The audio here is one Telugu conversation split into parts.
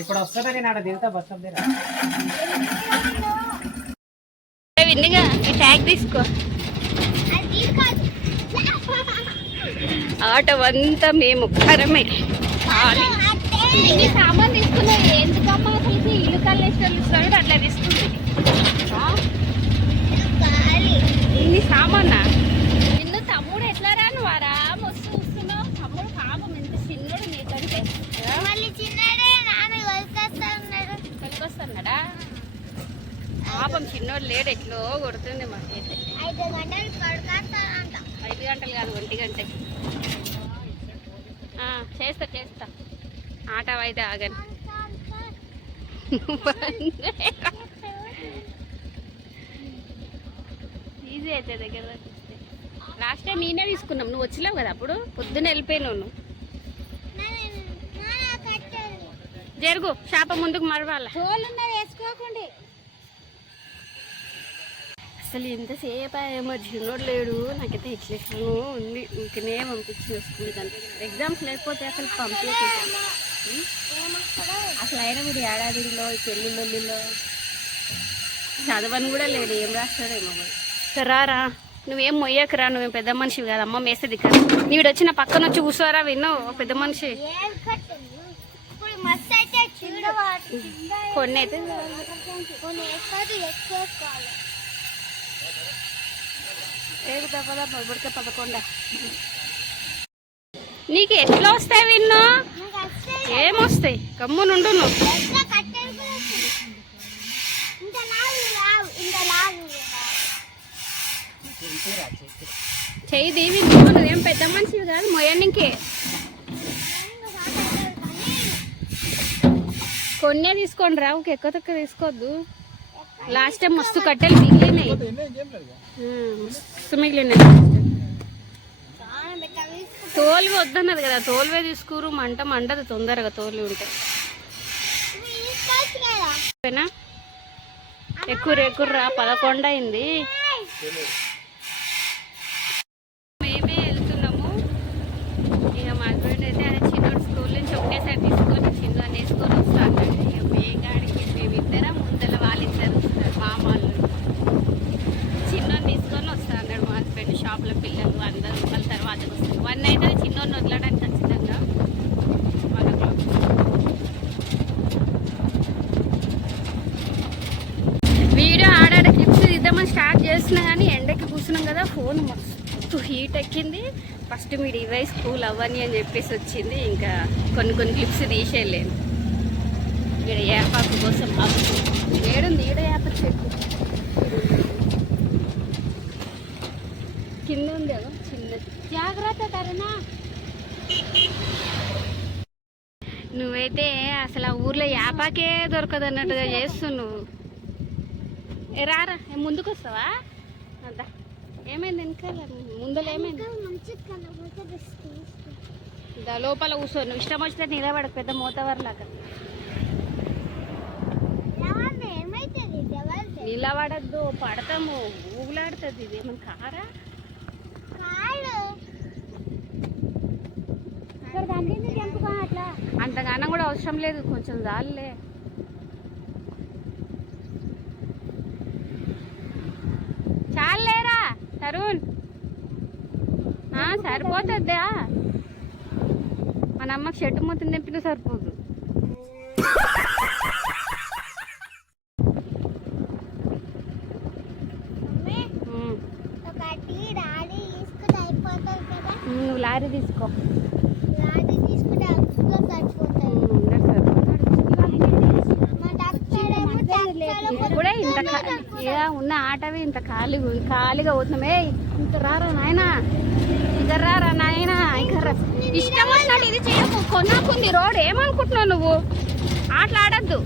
ఇప్పుడు వస్తుందా నేను ఆడ దిగుతా బస్ విన్నిగా ట్యాగ్ తీసుకో. ఆటో అంతా మేము కరమే సామాన్ తీసుకున్నది. ఎందుకమ్మా అసలు ఇల్లు కల్లేశ్వరులు ఇస్తున్నాడు అట్లా తీసుకుంది. ఇన్ని సామానా నిన్ను తమ్ముడు ఎట్లా రాను వారా మస్తు చూస్తున్నావు. తమ్ముడు పాపం ఎంత చిన్నోడు నీకంటే కొనుకొస్తున్నాడా పాపం చిన్నోడు లేడు ఎట్లో కొడుతుంది మాకైతే. 5 గంటలు కాదు 1 గంటకి చేస్తా ఆటో అయితే ఆగను. ఈజీ అయితే దగ్గర లాస్ట్ టైం నేనే తీసుకున్నాం. నువ్వు వచ్చినావు కదా అప్పుడు పొద్దున్న వెళ్ళిపోయినావు నువ్వు. జరుగు షాప ముందుకు మరవాల వేసుకోకండి. అసలు ఎంతసేపు ఏమో చిన్నోడు లేడు. నాకైతే ఎట్లెట్లను ఉంది. ఇంకనే పంపించిన స్కూల్ కంటే ఎగ్జామ్స్ లేకపోతే అసలు పంపించాను. అసలు అయినా మీరు ఏడాదిలో పెళ్ళిళ్ళలో చదవని కూడా లేడు. ఏం రాస్తాడేమో రారా. నువ్వేం మొయ్యకురా. నువ్వేం పెద్ద మనిషివి కాదు. అమ్మ మేస్తుంది ఇక్కడ. నీడు వచ్చిన పక్కన వచ్చి కూర్చోరా. విన్ను పెద్ద మనిషి కొన్ని అయితే పడితే 11. నీకు ఎట్లా వస్తాయి విన్ను? ఏమొస్తాయి గమ్మునుండు నువ్వు. చెయ్యి దీవి. నువ్వేం పెద్ద మనిషివి కాదు మొయ్యనికే. కొన్నే తీసుకోండి రా. ఎక్కువ తక్కువ తీసుకోవద్దు. లాస్ట్ టైం మస్తు కట్టెలు మిగిలినాయి. మస్తు మిగిలినాయి. తోలువి వద్దన్నది కదా. తోలువే తీసుకురు. మంటది తొందరగా తోలు ఉంటే. ఎక్కుర్రా 11 అయింది. మేమే వెళ్తున్నాము. ఇక మా హస్బెండ్ అయితే అది చిన్నోడు స్కూల్ నుంచి ఒకేసారి తీసుకొని చిన్నోని వేసుకొని వస్తాను. ఇక మేగాడికి మేమిద్దరం ముందర వాళ్ళిద్దరు మా వాళ్ళు చిన్నోని తీసుకొని వస్తా అన్నాడు మా హస్బెండ్. షాప్లో పిల్లలు అందరూ వాళ్ళ తర్వాతకి వస్తారు. 1 అయితే చిన్నోని వదలడానికి ఖచ్చితంగా 1 o'clock. వీడియో ఆడాడ క్లిప్స్ తీద్దామని స్టార్ట్ చేస్తున్నా కానీ ఎండకి కూర్చున్నాం కదా. ఫోన్ మస్తు హీట్ ఎక్కింది. ఫస్ట్ మీ డివైస్ కూల్ అవ్వని అని చెప్పేసి వచ్చింది. ఇంకా కొన్ని క్లిప్స్ తీసేయలేను. ఇక్కడ ఏపాకు కోసం ఏడుంది. ఈడ ఏప చెట్టు కింద ఉంది. చిన్నది జాగ్రత్త కరనా. నువ్వైతే అసలు ఆ ఊర్లో యాపాకే దొరకదు అన్నట్టుగా చేస్తున్నావు. రారా ముందుకు వస్తావా? అదా ఏమైంది వెనకాల ముందర ఏమైంది? లోపల కూర్చో. నువ్వు ఇష్టం వచ్చితే నిలబడకు. పెద్ద మోతవర్లాగా నిలబడద్దు. పడతాము. ఊగులాడుతుంది. ఇది ఏమన్నా కారా? అంతగానం కూడా అవసరం లేదు. కొంచెం చాలులే. చాలేరా తరుణ్. సరిపోతుందా? మన అమ్మకి షెట్టు మొత్తం తెంపినా సరిపోదు. నువ్వు లారీ తీసుకో. కూడా ఇంత ఉన్న ఆటవి ఇంత ఖాళీగా పోతున్నామే. ఇంత రారా నాయనా. ఇంకా రారా నాయనా. ఇంకా ఇష్టం వచ్చినట్టు ఇది చేయకు. కొన్నాకుంది రోడ్. ఏమనుకుంటున్నావు నువ్వు? ఆటలాడద్దు.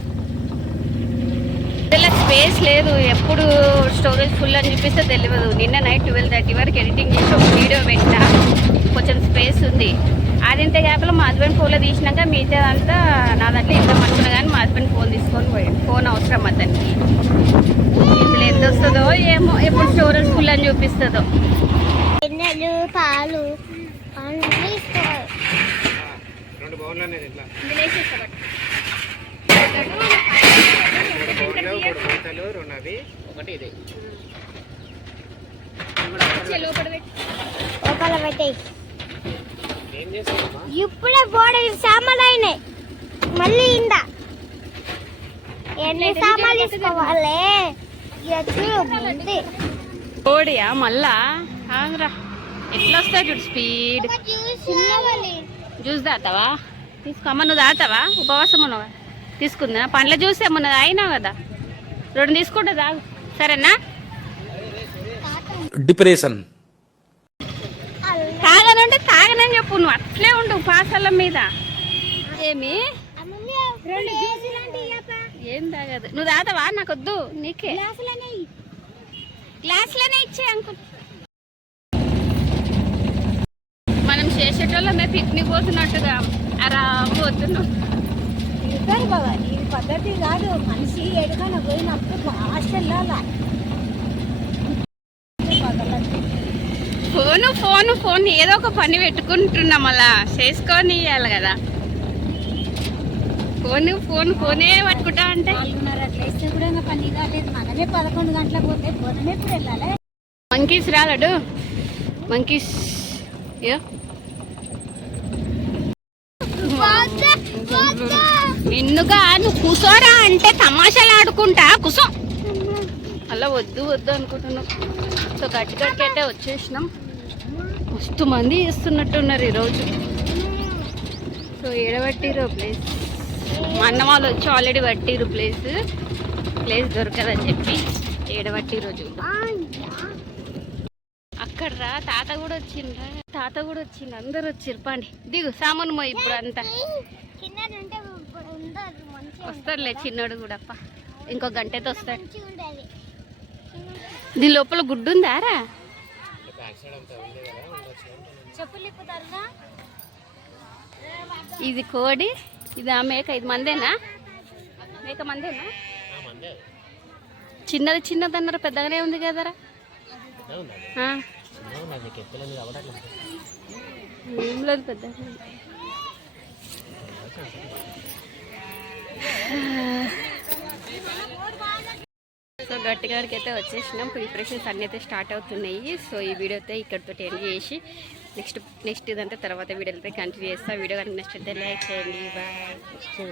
పిల్లలకు స్పేస్ లేదు. ఎప్పుడు స్టోరేజ్ ఫుల్ అని చూపిస్తే తెలియదు. నిన్న నైట్ 12:30 వరకు ఎడిటింగ్ చేసి ఒక వీడియో పెట్టినా. కొంచెం స్పేస్ ఉంది. అది ఇంత గ్యాప్లో మా హస్బెండ్ ఫోన్లో తీసినాక మిగతాదంతా నా దాంట్లో ఇద్దాం అనుకున్నా కానీ మా హస్బెండ్ ఫోన్ తీసుకొని పోయాడు. ఫోన్ అవసరం అతనికి. ఇందులో ఎంత వస్తుందో ఏమో. ఎప్పుడు స్టోరేజ్ ఫుల్ అని చూపిస్తుందో. పాలు ఒకటి ఇది ఇప్పుడే బోర్డు సామాన్లు అయినాయి మళ్ళీ ఇందా ఎన్ని సామాన్లు తీసుకోవాలి కోడియా మళ్ళా ఆగరా ఎట్లా వస్తాయి చూడు స్పీడ్ జ్యూస్ తాగుతావా తీసుకో అమ్మ నువ్వు తాగుతావా ఉపవాసం ఉన్నావా తీసుకుందా పండ్ల జ్యూస్ ఏమన్నా తాగినావు కదా 2 తీసుకుంటా తాగు సరేనా డిప్రెషన్ తాగనంటే తాగనని చెప్పు నువ్వు అట్లే ఉండు పాసాల మీద ఏమి ఏం తాగదు నువ్వు తాగవా నాకు వద్దు నీకే గ్లాసులనే ఇచ్చే అంకుల్ మనం చేసేటోళ్ళమే పిక్నిక్ పోతున్నట్టుగా ఆరాము పోతున్నాం బాబా ఈ పద్ధతి కాదు మనిషి ఎడుకైనా పోయినప్పుడు హాస్టల్లో ఫోన్ ఏదో ఒక పని పెట్టుకుంటున్నాం అలా చేసుకొని ఇవ్వాలి కదా ఫోనే పట్టుకుంటా అంటే 4:30 అట్లా వేస్తే కూడా ఇంకా పని కాలేదు మనమే 11 గంటలకు పోతే ఫోన్ ఎప్పుడు వెళ్ళాలి మంకీస్ రాలడు మంకీస్ నిన్నుగా నువ్వు కూసోరా అంటే తమాషాలు ఆడుకుంటా కూసో అలా వద్దు అనుకుంటున్నాం సో గట్టిగట్టికైతే వచ్చేసినాం మస్తు మంది చేస్తున్నట్టున్నారు ఈరోజు సో ఏడబట్టిరు ప్లేస్ మా అన్న వాళ్ళు వచ్చి ఆల్రెడీ పట్టిరు ప్లేస్ దొరకదని చెప్పి ఏడబట్టి రోజు అక్కడ రా తాత కూడా వచ్చిండు అందరు వచ్చిర్రు పండి దిగు సామాను మో ఇప్పుడు అంతా వస్తాడులే చిన్నోడు కూడా అప్ప ఇంకో గంటతో వస్తాడు దీని లోపల గుడ్డు ఉందారా ఇది కోడి ఇది ఆ మేక ఇది మందేనా మేక మందేనా చిన్నదన్నారు పెద్దగానే ఉంది కదరా ఏం లేదు పెద్ద సో గట్టిగాడికి అయితే వచ్చేసినాం ప్రిపరేషన్స్ అన్నీ అయితే స్టార్ట్ అవుతున్నాయి సో ఈ వీడియో అయితే ఇక్కడితో ఎండ్ చేసి నెక్స్ట్ ఇదంతా తర్వాత వీడియో అయితే కంటిన్యూ చేస్తా వీడియో కనుక నచ్చితే లైక్ చేయండి బాయ్.